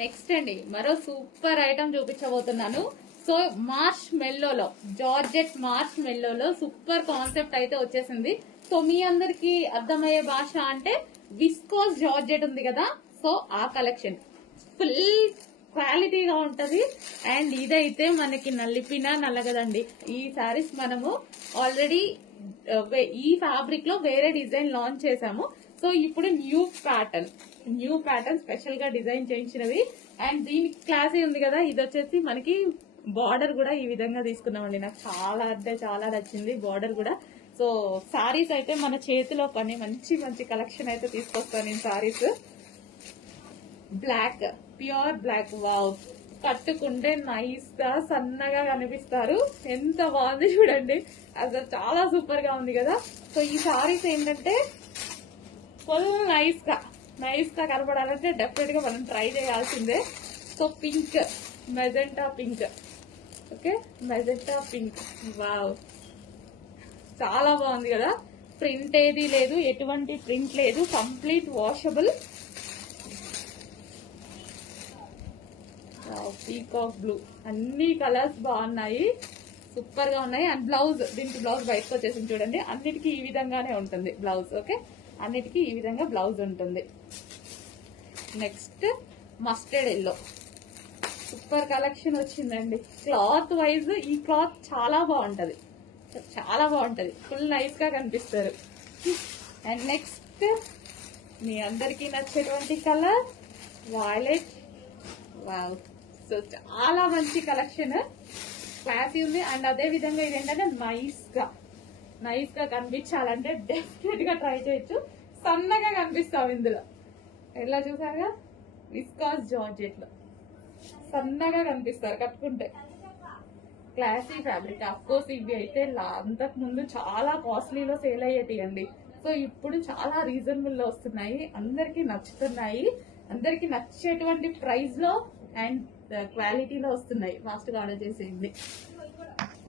Next అండి మరో super item చూపించబోతున్నాను. సో మార్ష్ మెల్లోలో, జార్జెట్ మార్ష్ మెల్లోలో సూపర్ కాన్సెప్ట్ అయితే వచ్చేసింది. సో మీ అందరికి అర్థమయ్యే భాష అంటే విస్కోస్ జార్జెట్ ఉంది కదా, సో ఆ కలెక్షన్ ఫుల్ క్వాలిటీగా ఉంటది. అండ్ ఇదైతే మనకి నల్లిపినా నల్లగదండి. ఈ సారీస్ మనము ఆల్రెడీ ఈ ఫ్యాబ్రిక్ లో వేరే డిజైన్ లాంచ్ చేసాము. సో ఇప్పుడు న్యూ ప్యాటర్న్ స్పెషల్ గా డిజైన్ చేయించినవి. అండ్ దీనికి క్లాసీ ఉంది కదా, ఇది వచ్చేసి మనకి బార్డర్ కూడా ఈ విధంగా తీసుకున్నామండి. నాకు చాలా అంటే చాలా నచ్చింది బార్డర్ కూడా. సో సారీస్ అయితే మన చేతిలో పని, మంచి మంచి కలెక్షన్ అయితే తీసుకొస్తాను నేను. Saris black, pure black, wow, కట్టుకుంటే నైస్ గా సన్నగా కనిపిస్తారు. ఎంత బాగుంది చూడండి, అసలు చాలా సూపర్ గా ఉంది కదా. సో ఈ సారీస్ ఏంటంటే ఫుల్ నైస్ గా కనపడాలంటే డెఫినెట్ గా మనం ట్రై చేయాల్సిందే. So pink, magenta pink, okay, magenta pink, wow, చాలా బాగుంది కదా. ప్రింట్ ఏది లేదు, ఎటువంటి ప్రింట్ లేదు, కంప్లీట్ వాషబుల్. పీకాక్ బ్లూ, అన్ని కలర్స్ బాగున్నాయి, సూపర్ గా ఉన్నాయి. అండ్ బ్లౌజ్, దీనికి బ్లౌజ్ బయటకు వచ్చేసింది చూడండి. అన్నిటికీ ఈ విధంగానే ఉంటుంది బ్లౌజ్, ఓకే, అన్నిటికీ ఈ విధంగా బ్లౌజ్ ఉంటుంది. Next mustard yellow, super collection వచ్చిందండి. క్లాత్ వైజ్ ఈ క్లాత్ చాలా బాగుంటది, ఫుల్ నైస్ గా కనిపిస్తారు. అండ్ నెక్స్ట్ మీ అందరికీ నచ్చేటువంటి కలర్ వాయిలెట్, వావ్, సో చాలా మంచి కలెక్షన్, క్లాసీ ఉంది. అండ్ అదే విధంగా ఇదేంటంటే నైస్ గా కనిపించాలంటే డెఫినెట్ గా ట్రై చేయొచ్చు. సన్నగా కనిపిస్తాం ఇందులో, ఎలా చూసారుగా, విస్కాస్ జార్జెట్ లో సన్నగా కనిపిస్తారు కట్టుకుంటే. Classy fabric. అఫ్ కోర్స్ ఇవి అయితే అంతకు ముందు చాలా కాస్ట్లీలో సేల్ అయ్యేటియండి. సో ఇప్పుడు చాలా రీజనబుల్ లో వస్తున్నాయి, అందరికి నచ్చుతున్నాయి, అందరికి నచ్చేటువంటి ప్రైస్ లో అండ్ క్వాలిటీలో వస్తున్నాయి. ఫాస్ట్ గా ఆర్డర్ చేసేయండి.